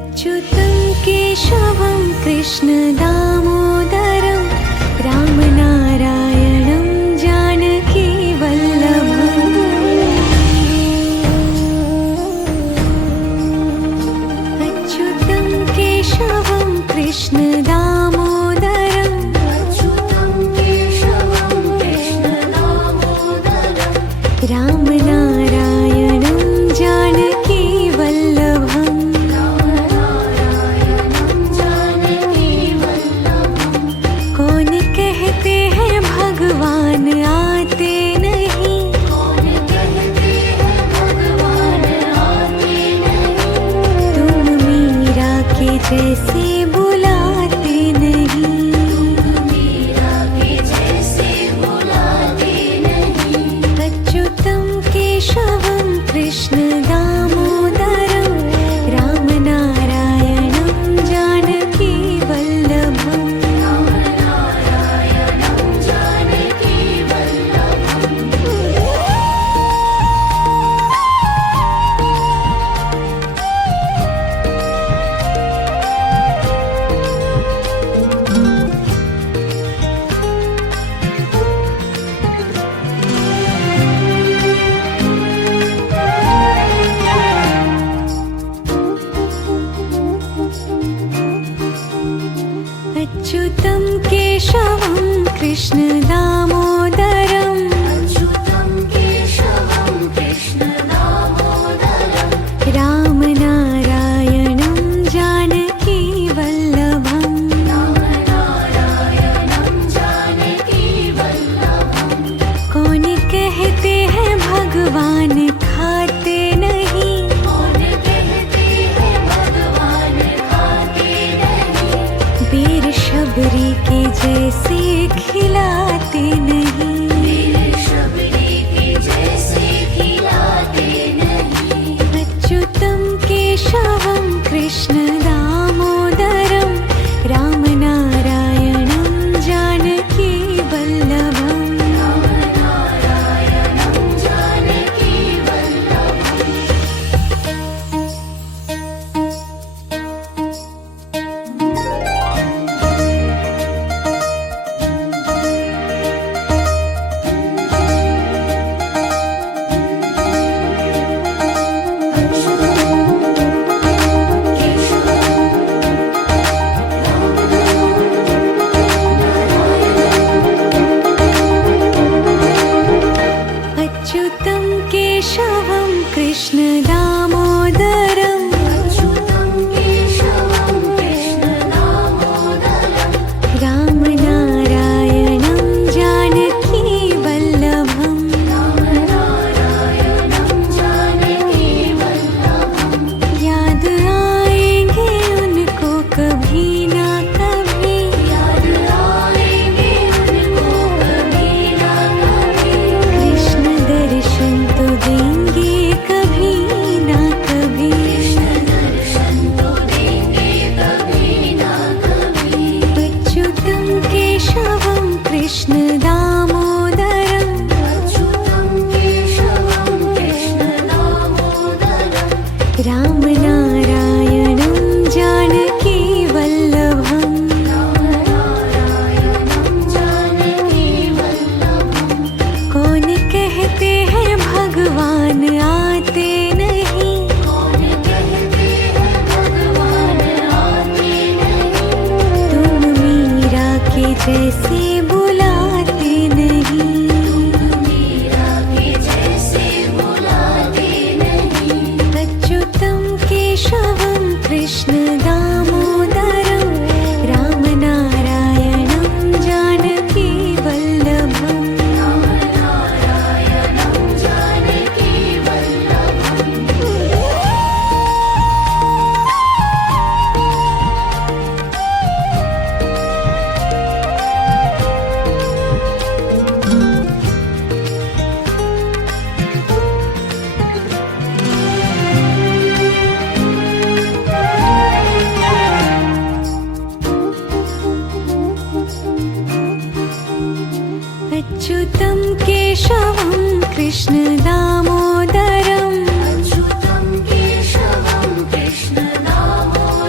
अच्युतं केशवं कृष्णदामोदरं रामनारायणं जानकीवल्लभम् अच्युतं केशवं कृष्णदामोदरं रामनारायणं जानकीवल्लभम् कौन कहते हैं भगवान आते नहीं, तुम मीरा के जैसे बुलाते नहीं। अच्युतं केशवं कृष्णदामोदरं रामनारायणं जानकीवल्लभम् अच्युतं केशवं कृष्णदामोदरं रामनारायणं जानकीवल्लभम् कौन कहते हैं भगवान खाते नहीं, वीर शबरी के जैसे खिलाते नहीं। अच्युतं केशवं कृष्णदामोदरं रामनारायणं जानकीवल्लभम् अच्युतं केशवं कृष्णदामोदरं रामनारायणं जानकीवल्लभम् याद आएंगे उनको कभी ना कभी, कृष्ण दर्शन तो देंगे कभी ना कभी। अच्युतं केशवं कृष्णदामोदरं रामनारायणं जानकीवल्लभम् कौन कहते हैं भगवान आते नहीं, तुम मीरा के जैसे बुलाते नहीं। अच्युतं केशवं कृष्णदामोदरं रामनारायणं जानकीवल्लभम् अच्युतं केशवं कृष्णदामोदरं अच्युतं केशवं कृष्णदामोदरं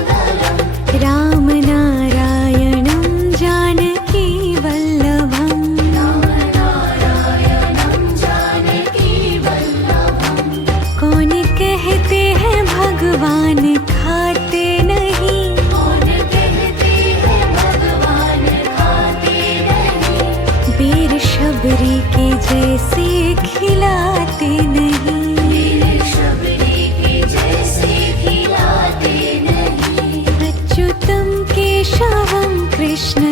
केशवं कृष्ण